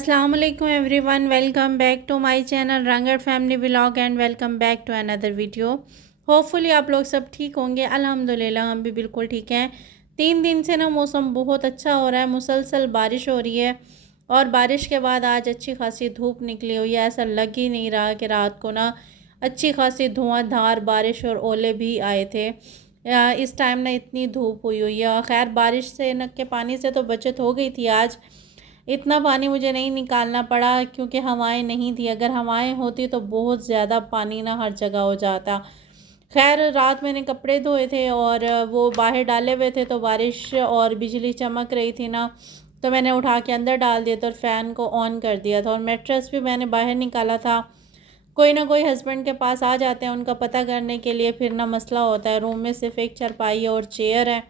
अस्सलाम वालेकुम everyone, welcome back to my channel Rangad family vlog and welcome back to another video. Hopefully आप लोग सब ठीक होंगे। अल्हम्दुलिल्लाह हम भी बिल्कुल ठीक हैं। 3 दिन से ना मौसम बहुत अच्छा हो रहा है, मुसलसल बारिश हो रही है और बारिश के बाद आज अच्छी खासी धूप निकली हुई है। ऐसा लग ही नहीं रहा कि रात को ना अच्छी खासी धुआंधार बारिश और ओले भी आए थे। इस टाइम ना इतनी धूप हुई है और खैर बारिश से न के पानी से तो बचत हो गई थी। आज इतना पानी मुझे नहीं निकालना पड़ा क्योंकि हवाएं नहीं थी। अगर हवाएं होती तो बहुत ज़्यादा पानी ना हर जगह हो जाता। खैर रात मैंने कपड़े धोए थे और वो बाहर डाले हुए थे, तो बारिश और बिजली चमक रही थी ना, तो मैंने उठा के अंदर डाल दिया था और फ़ैन को ऑन कर दिया था। और मैट्रेस भी मैंने बाहर निकाला था। कोई ना कोई हस्बैंड के पास आ जाते हैं उनका पता करने के लिए, फिर ना मसला होता है। रूम में सिर्फ एक चारपाई और चेयर है,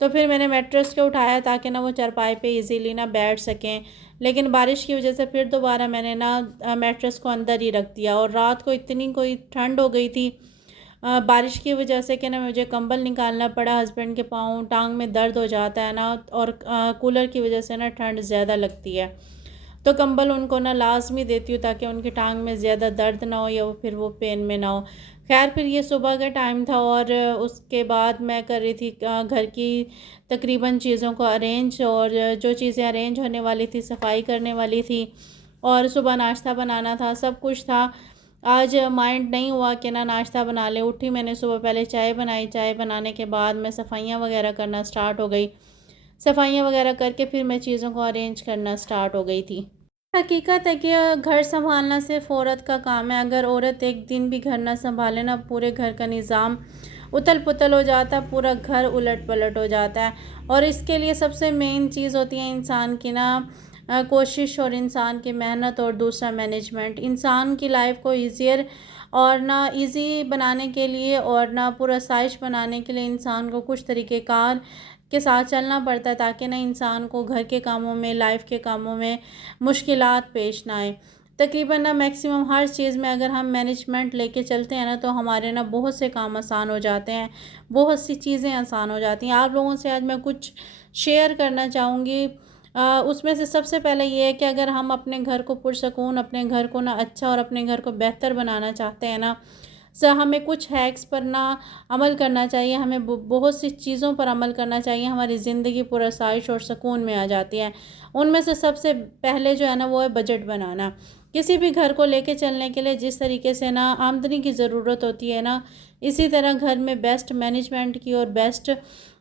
तो फिर मैंने मैट्रेस को उठाया ताकि ना वो चारपाई पे इजीली ना बैठ सकें। लेकिन बारिश की वजह से फिर दोबारा मैंने ना मैट्रेस को अंदर ही रख दिया। और रात को इतनी कोई ठंड हो गई थी बारिश की वजह से कि ना मुझे कंबल निकालना पड़ा। हस्बैंड के पाँव टांग में दर्द हो जाता है ना, और कूलर की वजह से ना ठंड ज़्यादा लगती है, तो कंबल उनको ना लाजमी देती हूँ ताकि उनकी टांग में ज़्यादा दर्द ना हो या फिर वो पेन में ना हो। खैर फिर ये सुबह का टाइम था और उसके बाद मैं कर रही थी घर की तकरीबन चीज़ों को अरेंज, और जो चीज़ें अरेंज होने वाली थी सफाई करने वाली थी, और सुबह नाश्ता बनाना था, सब कुछ था। आज माइंड नहीं हुआ कि ना नाश्ता बना ले। उठी मैंने सुबह, पहले चाय बनाई, चाय बनाने के बाद मैं सफाइयाँ वगैरह करना स्टार्ट हो गई। सफाइयाँ वगैरह करके फिर मैं चीज़ों को अरेंज करना स्टार्ट हो गई थी। हकीकत है कि घर संभालना सिर्फ औरत का काम है। अगर औरत एक दिन भी घर ना संभाले ना, पूरे घर का निज़ाम उथल पुथल हो जाता है, पूरा घर उलट पलट हो जाता है। और इसके लिए सबसे मेन चीज़ होती है इंसान की ना कोशिश और इंसान की मेहनत, और दूसरा मैनेजमेंट। इंसान की लाइफ को ईज़ियर और ना इजी बनाने के लिए और ना पूरा साइज बनाने के लिए इंसान को कुछ तरीक़ेकार के साथ चलना पड़ता है ताकि ना इंसान को घर के कामों में, लाइफ के कामों में मुश्किलात पेश ना आए। तकरीबन ना मैक्सिमम हर चीज़ में अगर हम मैनेजमेंट लेके चलते हैं ना, तो हमारे ना बहुत से काम आसान हो जाते हैं, बहुत सी चीज़ें आसान हो जाती हैं। आप लोगों से आज मैं कुछ शेयर करना चाहूँगी। उसमें से सबसे पहले ये है कि अगर हम अपने घर को पुरसकून, अपने घर को ना अच्छा और अपने घर को बेहतर बनाना चाहते हैं ना, हमें कुछ हैक्स पर ना अमल करना चाहिए। हमें बहुत सी चीज़ों पर अमल करना चाहिए। हमारी ज़िंदगी पुरसाइश और सुकून में आ जाती है। उनमें से सबसे पहले जो है ना, वो है बजट बनाना। किसी भी घर को लेके चलने के लिए जिस तरीके से ना आमदनी की ज़रूरत होती है ना, इसी तरह घर में बेस्ट मैनेजमेंट की और बेस्ट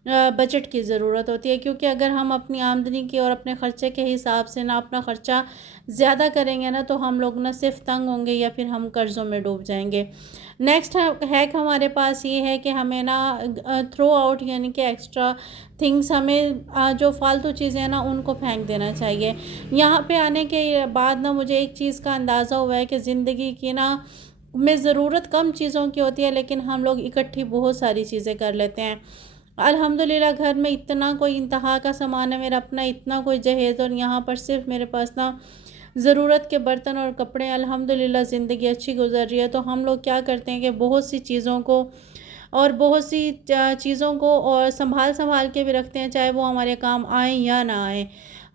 बजट की ज़रूरत होती है। क्योंकि अगर हम अपनी आमदनी की और अपने ख़र्चे के हिसाब से ना अपना ख़र्चा ज़्यादा करेंगे ना, तो हम लोग ना सिर्फ तंग होंगे या फिर हम कर्ज़ों में डूब जाएंगे। नेक्स्ट हैक हमारे पास ये है कि हमें ना थ्रो आउट यानी कि एक्स्ट्रा थिंग्स, हमें जो फालतू चीज़ें हैं ना उनको फेंक देना चाहिए। यहाँ पे आने के बाद ना मुझे एक चीज़ का अंदाज़ा हुआ है कि ज़िंदगी की ना में ज़रूरत कम चीज़ों की होती है, लेकिन हम लोग इकट्ठी बहुत सारी चीज़ें कर लेते हैं। अल्हम्दुलिल्लाह घर में इतना कोई इंतहा का सामान है मेरा अपना, इतना कोई जहेज़, और यहाँ पर सिर्फ मेरे पास ना ज़रूरत के बर्तन और कपड़े। अल्हम्दुलिल्लाह ज़िंदगी अच्छी गुजर रही है। तो हम लोग क्या करते हैं कि बहुत सी चीज़ों को और बहुत सी चीज़ों को और संभाल संभाल के भी रखते हैं, चाहे वो हमारे काम आए या ना आए।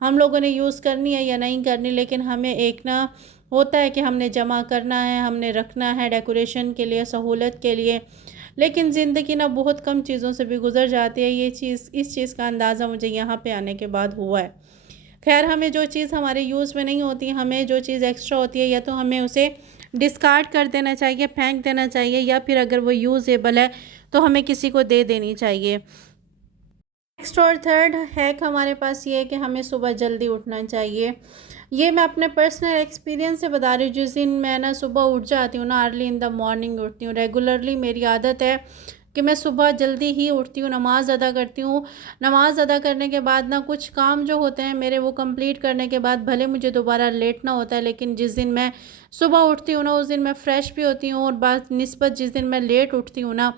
हम लोगों ने यूज़ करनी है या नहीं करनी, लेकिन हमें एक ना होता है कि हमने जमा करना है, हमने रखना है डेकोरेशन के लिए, सहूलत के लिए। लेकिन ज़िंदगी ना बहुत कम चीज़ों से भी गुजर जाती है। ये चीज़, इस चीज़ का अंदाज़ा मुझे यहाँ पे आने के बाद हुआ है। खैर हमें जो चीज़ हमारे यूज़ में नहीं होती, हमें जो चीज़ एक्स्ट्रा होती है, या तो हमें उसे डिस्कार्ड कर देना चाहिए, फेंक देना चाहिए, या फिर अगर वो यूज़ेबल है तो हमें किसी को दे देनी चाहिए। नेक्स्ट और थर्ड हैक हमारे पास ये है कि हमें सुबह जल्दी उठना चाहिए। ये मैं अपने पर्सनल एक्सपीरियंस से बता रही हूँ। जिस दिन मैं ना सुबह उठ जाती हूँ ना, अर्ली इन द मॉर्निंग उठती हूँ, रेगुलरली मेरी आदत है कि मैं सुबह जल्दी ही उठती हूँ, नमाज़ अदा करती हूँ। नमाज़ अदा करने के बाद ना कुछ काम जो होते हैं मेरे, वो कंप्लीट करने के बाद भले मुझे दोबारा लेटना होता है, लेकिन जिस दिन मैं सुबह उठती हूँ ना, उस दिन मैं फ़्रेश भी होती हूँ। और बात निस्बत जिस दिन मैं लेट उठती हूँ ना,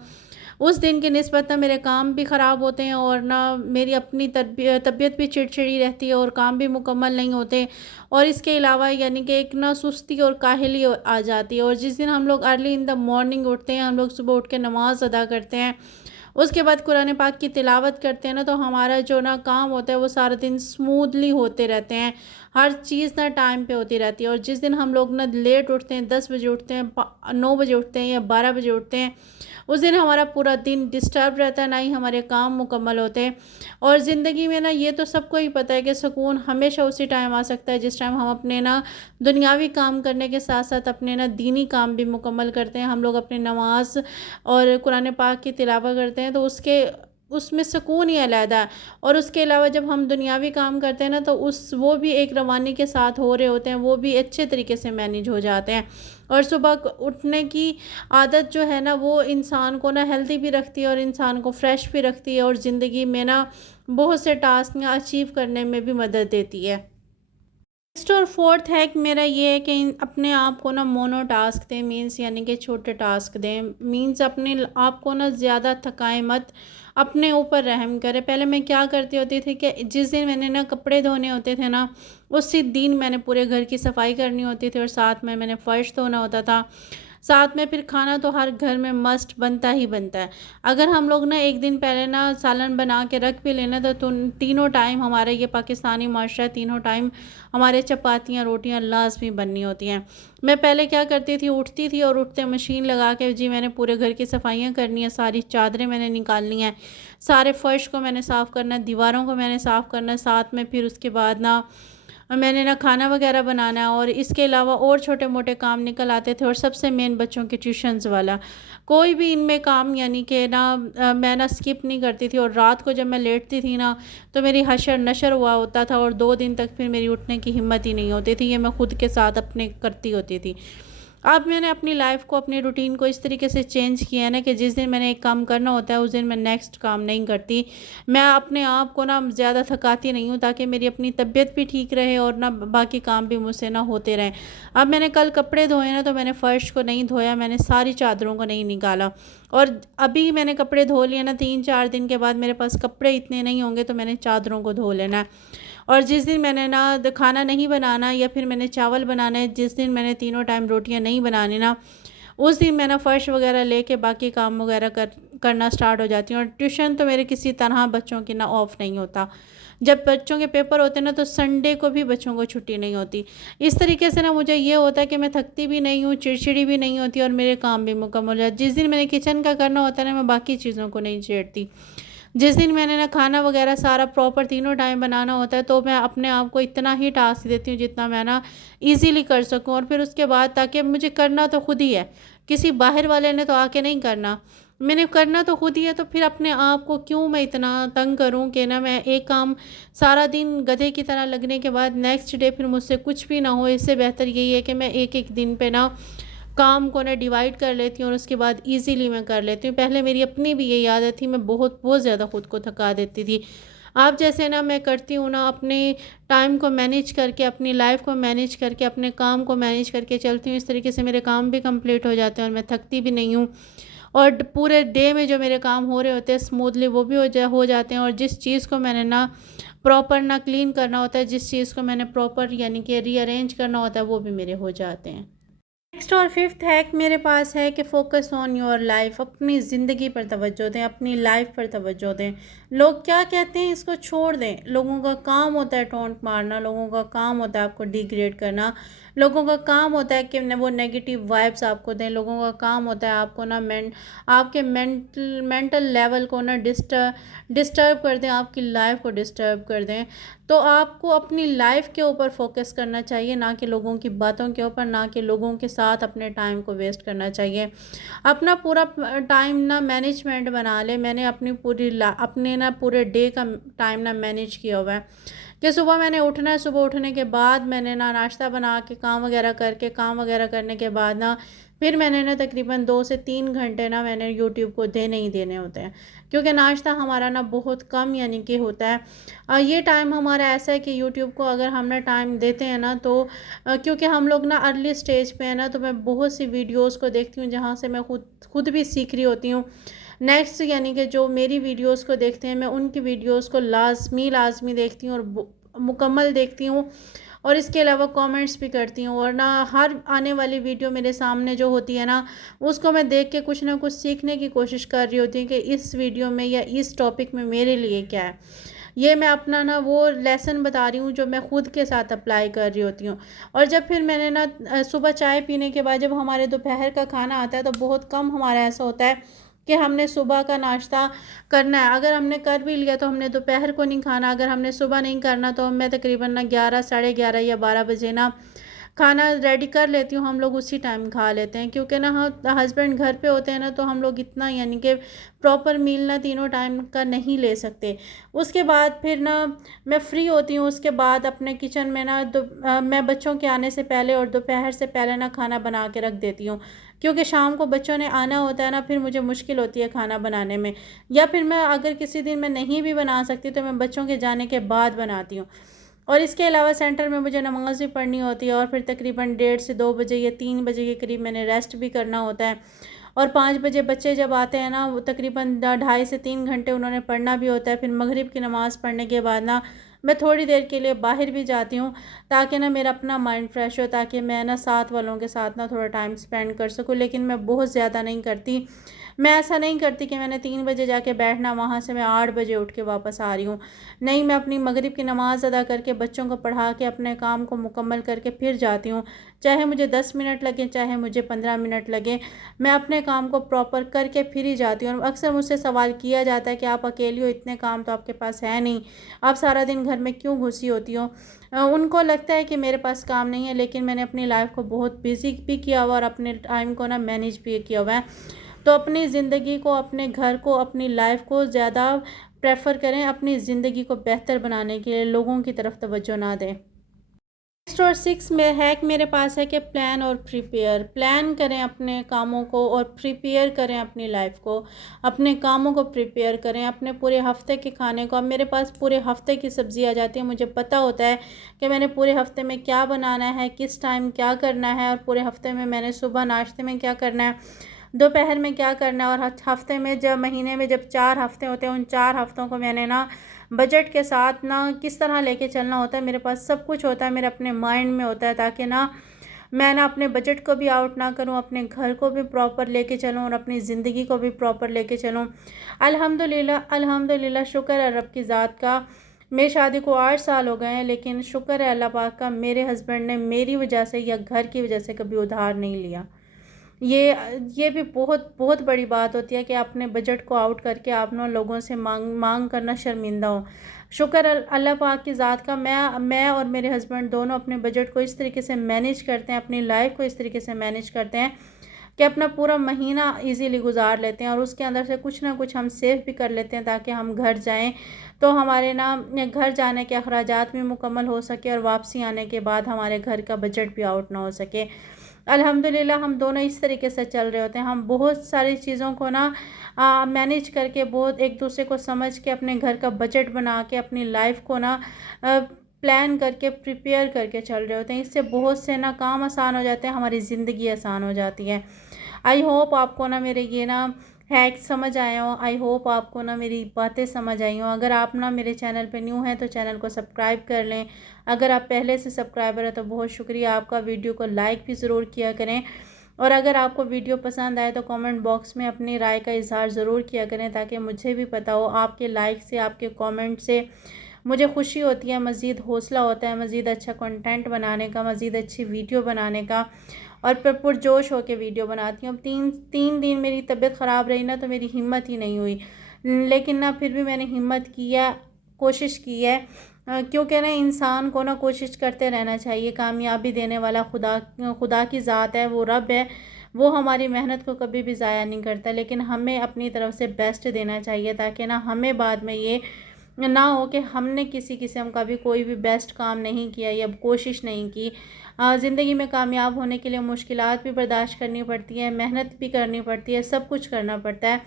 उस दिन की निस्बत ना मेरे काम भी ख़राब होते हैं, और ना मेरी अपनी तबीयत भी चिड़चिड़ी रहती है, और काम भी मुकम्मल नहीं होते। और इसके अलावा यानी कि एक ना सुस्ती और काहली आ जाती है। और जिस दिन हम लोग अर्ली इन द मॉर्निंग उठते हैं, हम लोग सुबह उठ के नमाज़ अदा करते हैं, उसके बाद कुरान पाक की तिलावत करते हैं ना, तो हमारा जो ना काम होता है वो सारा दिन स्मूथली होते रहते हैं। हर चीज़ ना टाइम पे होती रहती है। और जिस दिन हम लोग ना लेट उठते हैं, 10 बजे उठते हैं, 9 बजे उठते हैं या 12 बजे उठते हैं, उस दिन हमारा पूरा दिन डिस्टर्ब रहता है, ना ही हमारे काम मुकम्मल होते हैं। और ज़िंदगी में ना ये तो सबको ही पता है कि सुकून हमेशा उसी टाइम आ सकता है जिस टाइम हम अपने ना दुनियावी काम करने के साथ साथ अपने ना दीनी काम भी मुकम्मल करते हैं। हम लोग अपनी नमाज और कुरान पाक की तिलावत करते हैं, तो उसमें सुकून ही अलहदा है। और उसके अलावा जब हम दुनियावी काम करते हैं ना, तो वो भी एक रवानी के साथ हो रहे होते हैं, वो भी अच्छे तरीके से मैनेज हो जाते हैं। और सुबह उठने की आदत जो है ना, वो इंसान को ना हेल्दी भी रखती है और इंसान को फ्रेश भी रखती है, और ज़िंदगी में ना बहुत से टास्क अचीव करने में भी मदद देती है। नेक्स्ट और फोर्थ हैक मेरा ये है कि अपने आप को ना मोनो टास्क दें, मीन्स यानी कि छोटे टास्क दें, मीन्स अपने आप को ना ज़्यादा थकाए मत, अपने ऊपर रहम करें। पहले मैं क्या करती होती थी कि जिस दिन मैंने ना कपड़े धोने होते थे ना, उसी दिन मैंने पूरे घर की सफाई करनी होती थी और साथ में मैंने फ़र्श धोना होता था। साथ में फिर खाना तो हर घर में मस्ट बनता ही बनता है। अगर हम लोग ना एक दिन पहले ना सालन बना के रख भी लेना, तो तीनों टाइम हमारे ये पाकिस्तानी माशरा है, तीनों टाइम हमारे चपातियाँ रोटियाँ लाजमी बननी होती हैं। मैं पहले क्या करती थी, उठती थी और उठते मशीन लगा के जी मैंने पूरे घर की सफाइयाँ करनी है, सारी चादरें मैंने निकालनी है, सारे फर्श को मैंने साफ़ करना है, दीवारों को मैंने साफ़ करना है, साथ में फिर उसके बाद ना मैंने ना खाना वगैरह बनाना है। और इसके अलावा और छोटे मोटे काम निकल आते थे। और सबसे मेन बच्चों के ट्यूशन्स वाला, कोई भी इनमें काम यानी कि ना मैं ना स्किप नहीं करती थी। और रात को जब मैं लेटती थी ना, तो मेरी हशर नशर हुआ होता था और 2 दिन तक फिर मेरी उठने की हिम्मत ही नहीं होती थी। ये मैं खुद के साथ अपने करती होती थी। अब मैंने अपनी लाइफ को, अपनी रूटीन को इस तरीके से चेंज किया है ना कि जिस दिन मैंने एक काम करना होता है, उस दिन मैं नेक्स्ट काम नहीं करती। मैं अपने आप को ना ज़्यादा थकाती नहीं हूँ, ताकि मेरी अपनी तबीयत भी ठीक रहे और ना बाकी काम भी मुझसे ना होते रहें। अब मैंने कल कपड़े धोए ना, तो मैंने फ़र्श को नहीं धोया, मैंने सारी चादरों को नहीं निकाला। और अभी मैंने कपड़े धो लिए ना, 3-4 दिन के बाद मेरे पास कपड़े इतने नहीं होंगे, तो मैंने चादरों को धो लेना है। और जिस दिन मैंने ना खाना नहीं बनाना, या फिर मैंने चावल बनाना है, जिस दिन मैंने तीनों टाइम रोटियां नहीं बनानी ना, उस दिन मैं ना फ़र्श वगैरह लेके बाकी काम वगैरह करना स्टार्ट हो जाती हूँ। और ट्यूशन तो मेरे किसी तरह बच्चों की ना ऑफ़ नहीं होता। जब बच्चों के पेपर होते हैं ना, तो संडे को भी बच्चों को छुट्टी नहीं होती। इस तरीके से ना मुझे ये होता है कि मैं थकती भी नहीं हूँ, चिड़चिड़ी भी नहीं होती, और मेरे काम भी मुकम्मल हो जाते। जिस दिन मैंने किचन का करना होता है ना, मैं बाकी चीज़ों को नहीं छेड़ती। जिस दिन मैंने ना खाना वगैरह सारा प्रॉपर तीनों टाइम बनाना होता है, तो मैं अपने आप को इतना ही टास्क देती हूँ जितना मैं ना ईज़िली कर सकूँ। और फिर उसके बाद, ताकि मुझे करना तो खुद ही है, किसी बाहर वाले ने तो आके नहीं करना, मैंने करना तो खुद ही है। तो फिर अपने आप को क्यों मैं इतना तंग करूँ कि ना मैं एक काम सारा दिन गधे की तरह लगने के बाद नेक्स्ट डे फिर मुझसे कुछ भी ना हो। इससे बेहतर यही है कि मैं एक एक दिन पे ना काम को ना डिवाइड कर लेती हूँ और उसके बाद इजीली मैं कर लेती हूँ। पहले मेरी अपनी भी यही आदत थी, मैं बहुत ज़्यादा खुद को थका देती थी। आप जैसे ना मैं करती हूँ ना, अपने टाइम को मैनेज करके, अपनी लाइफ को मैनेज करके, अपने काम को मैनेज करके चलती हूँ। इस तरीके से मेरे काम भी कंप्लीट हो जाते हैं और मैं थकती भी नहीं हूँ। और पूरे डे में जो मेरे काम हो रहे होते हैं स्मूथली, वो भी हो जाते हैं। और जिस चीज़ को मैंने ना प्रॉपर ना क्लीन करना होता है, जिस चीज़ को मैंने प्रॉपर यानी कि रीअरेंज करना होता है, वो भी मेरे हो जाते हैं। नेक्स्ट और फिफ्थ हैक मेरे पास है कि फ़ोकस ऑन योर लाइफ, अपनी ज़िंदगी पर तवज्जो दें, अपनी लाइफ पर तवज्जो दें। लोग क्या कहते हैं इसको छोड़ दें। लोगों का काम होता है टोंट मारना, लोगों का काम होता है आपको डिग्रेड करना, लोगों का काम होता है कि वो नेगेटिव वाइब्स आपको दें, लोगों का काम होता है आपको ना आपके मेंटल लेवल को ना डिस्टर्ब कर दें, आपकी लाइफ को डिस्टर्ब कर दें। तो आपको अपनी लाइफ के ऊपर फोकस करना चाहिए, ना कि लोगों की बातों के ऊपर, ना कि लोगों के साथ अपने टाइम को वेस्ट करना चाहिए। अपना पूरा टाइम ना मैनेजमेंट बना ले। मैंने अपने ना पूरे डे का टाइम ना मैनेज किया हुआ है कि सुबह मैंने उठना है, सुबह उठने के बाद मैंने ना नाश्ता बना के काम वगैरह करके, काम वगैरह करने के बाद ना फिर मैंने ना तकरीबन 2 से 3 घंटे ना मैंने यूट्यूब को देने ही देने होते हैं, क्योंकि नाश्ता हमारा ना बहुत कम यानी कि होता है। ये टाइम हमारा ऐसा है कि यूट्यूब को अगर हम ना टाइम देते हैं ना, तो क्योंकि हम लोग ना अर्ली स्टेज पे है ना, तो मैं बहुत सी वीडियोस को देखती हूँ जहाँ से मैं खुद भी सीख रही होती हूँ। नेक्स्ट यानी कि जो मेरी वीडियोस को देखते हैं, मैं उनकी वीडियोस को लाजमी देखती हूँ और मुकम्मल देखती हूँ। और इसके अलावा कमेंट्स भी करती हूँ। और ना हर आने वाली वीडियो मेरे सामने जो होती है ना, उसको मैं देख के कुछ ना कुछ सीखने की कोशिश कर रही होती हूँ कि इस वीडियो में या इस टॉपिक में मेरे लिए क्या है। ये मैं अपना ना वो लेसन बता रही हूँ जो मैं ख़ुद के साथ अप्लाई कर रही होती हूँ। और जब फिर मैंने ना सुबह चाय पीने के बाद जब हमारे दोपहर का खाना आता है तो बहुत कम हमारा ऐसा होता है कि हमने सुबह का नाश्ता करना है। अगर हमने कर भी लिया तो हमने दोपहर को नहीं खाना, अगर हमने सुबह नहीं करना तो मैं तकरीबन ना 11, साढ़े 11 या 12 बजे ना खाना रेडी कर लेती हूँ। हम लोग उसी टाइम खा लेते हैं, क्योंकि ना हस्बैंड घर पे होते हैं ना, तो हम लोग इतना यानी कि प्रॉपर मील ना तीनों टाइम का नहीं ले सकते। उसके बाद फिर ना मैं फ़्री होती हूँ, उसके बाद अपने किचन में ना मैं बच्चों के आने से पहले और दोपहर से पहले ना खाना बना के रख देती हूँ, क्योंकि शाम को बच्चों ने आना होता है ना, फिर मुझे मुश्किल होती है खाना बनाने में। या फिर मैं अगर किसी दिन मैं नहीं भी बना सकती तो मैं बच्चों के जाने के बाद बनाती हूँ। और इसके अलावा सेंटर में मुझे नमाज़ भी पढ़नी होती है, और फिर तकरीबन 1:30 से 2 बजे या 3 बजे के करीब मैंने रेस्ट भी करना होता है। और 5 बजे बच्चे जब आते हैं ना, वो तकरीबन 2.5 से 3 घंटे उन्होंने पढ़ना भी होता है। फिर मगरिब की नमाज़ पढ़ने के बाद ना मैं थोड़ी देर के लिए बाहर भी जाती हूँ, ताकि ना मेरा अपना माइंड फ्रेश हो, ताकि मैं ना साथ वालों के साथ ना थोड़ा टाइम स्पेंड कर सकूँ। लेकिन मैं बहुत ज़्यादा नहीं करती। मैं ऐसा नहीं करती कि मैंने 3 बजे जाके बैठना, वहाँ से मैं 8 बजे उठ के वापस आ रही हूँ। नहीं, मैं अपनी मगरिब की नमाज़ अदा करके बच्चों को पढ़ा के अपने काम को मुकम्मल करके फिर जाती हूँ। चाहे मुझे 10 मिनट लगे, चाहे मुझे 15 मिनट लगे, मैं अपने काम को प्रॉपर करके फिर ही जाती हूँ। और अक्सर मुझसे सवाल किया जाता है कि आप अकेली हो, इतने काम तो आपके पास है नहीं, आप सारा दिन घर में क्यों घुसी होती हो। उनको लगता है कि मेरे पास काम नहीं है, लेकिन मैंने अपनी लाइफ को बहुत बिजी भी किया हुआ और अपने टाइम को ना मैनेज भी किया हुआ है। तो अपनी ज़िंदगी को, अपने घर को, अपनी लाइफ को ज़्यादा प्रेफर करें, अपनी ज़िंदगी को बेहतर बनाने के लिए लोगों की तरफ तवज्जो ना दें। नेक्स्ट और 6 में हैक मेरे पास है कि प्लान और प्रिपेयर। प्लान करें अपने कामों को और प्रिपेयर करें अपनी लाइफ को। अपने कामों को प्रिपेयर करें, अपने पूरे हफ्ते के खाने को। अब मेरे पास पूरे हफ्ते की सब्ज़ी आ जाती है, मुझे पता होता है कि मैंने पूरे हफ्ते में क्या बनाना है, किस टाइम क्या करना है, और पूरे हफ्ते में मैंने सुबह नाश्ते में क्या करना है, दोपहर में क्या करना है। और हफ्ते में जब महीने में जब 4 हफ्ते होते हैं, उन 4 हफ्तों को मैंने ना बजट के साथ ना किस तरह लेके चलना होता है, मेरे पास सब कुछ होता है, मेरे अपने माइंड में होता है, ताकि ना मैं ना अपने बजट को भी आउट ना करूं, अपने घर को भी प्रॉपर लेके चलूं और अपनी ज़िंदगी को भी प्रॉपर लेके चलूं। अल्हम्दुलिल्लाह, अल्हम्दुलिल्लाह, शुक्र है रब की ज़ात का। मेरी शादी को 8 साल हो गए हैं, लेकिन शुक्र है अल्लाह पाक का, मेरे हस्बैंड ने मेरी वजह से या घर की वजह से कभी उधार नहीं लिया। ये भी बहुत बहुत बड़ी बात होती है कि अपने बजट को आउट करके आप ना लोगों से मांग करना शर्मिंदा हो। शुक्र अल्लाह पाक की ज़ात का, मैं और मेरे हस्बैंड दोनों अपने बजट को इस तरीके से मैनेज करते हैं, अपनी लाइफ को इस तरीके से मैनेज करते हैं कि अपना पूरा महीना इजीली गुजार लेते हैं, और उसके अंदर से कुछ ना कुछ हम सेव भी कर लेते हैं, ताकि हम घर जाएं तो हमारे ना घर जाने के अखराजात भी मुकम्मल हो सके, और वापसी आने के बाद हमारे घर का बजट भी आउट ना हो सके। अल्हम्दुलिल्लाह, हम दोनों इस तरीके से चल रहे होते हैं। हम बहुत सारी चीज़ों को ना मैनेज करके, बहुत एक दूसरे को समझ के, अपने घर का बजट बना के, अपनी लाइफ को ना प्लान करके, प्रिपेयर करके चल रहे होते हैं। इससे बहुत से ना काम आसान हो जाते हैं, हमारी ज़िंदगी आसान हो जाती है। आई होप आपको ना मेरे ये ना हैक समझ आए हो। आई होप आपको ना मेरी बातें समझ आई हों। अगर आप ना मेरे चैनल पे न्यू हैं तो चैनल को सब्सक्राइब कर लें। अगर आप पहले से सब्सक्राइबर हैं तो बहुत शुक्रिया आपका। वीडियो को लाइक भी ज़रूर किया करें, और अगर आपको वीडियो पसंद आए तो कमेंट बॉक्स में अपनी राय का इजहार ज़रूर किया करें, ताकि मुझे भी पता हो। आपके लाइक से, आपके कमेंट से मुझे खुशी होती है, मज़ीद हौसला होता है, मज़ीद अच्छा कंटेंट बनाने का, मज़ीद अच्छी वीडियो बनाने का, और पुरजोश होकर वीडियो बनाती हूँ। अब तीन दिन मेरी तबीयत ख़राब रही ना, तो मेरी हिम्मत ही नहीं हुई, लेकिन ना फिर भी मैंने हिम्मत किया, कोशिश की है। क्योंकि ना इंसान को ना कोशिश करते रहना चाहिए। कामयाबी देने वाला खुदा की ज़ात है, वो रब है, वो हमारी मेहनत को कभी भी ज़ाया नहीं करता। लेकिन हमें अपनी तरफ से बेस्ट देना चाहिए, ताकि ना हमें बाद में ये ना हो कि हमने किसी किस्म का भी कोई भी बेस्ट काम नहीं किया या कोशिश नहीं की। ज़िंदगी में कामयाब होने के लिए मुश्किलात भी बर्दाश्त करनी पड़ती है, मेहनत भी करनी पड़ती है, सब कुछ करना पड़ता है,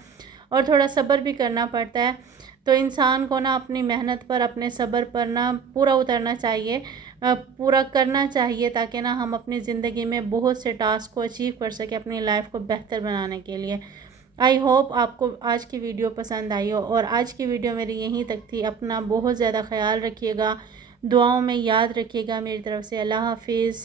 और थोड़ा सब्र भी करना पड़ता है। तो इंसान को ना अपनी मेहनत पर, अपने सब्र पर ना पूरा उतरना चाहिए, पूरा करना चाहिए, ताकि ना हम अपनी ज़िंदगी में बहुत से टास्क को अचीव कर सकें, अपनी लाइफ को बेहतर बनाने के लिए। आई होप आपको आज की वीडियो पसंद आई हो, और आज की वीडियो मेरी यहीं तक थी। अपना बहुत ज़्यादा ख्याल रखिएगा, दुआओं में याद रखिएगा मेरी तरफ से। अल्लाह हाफिज़।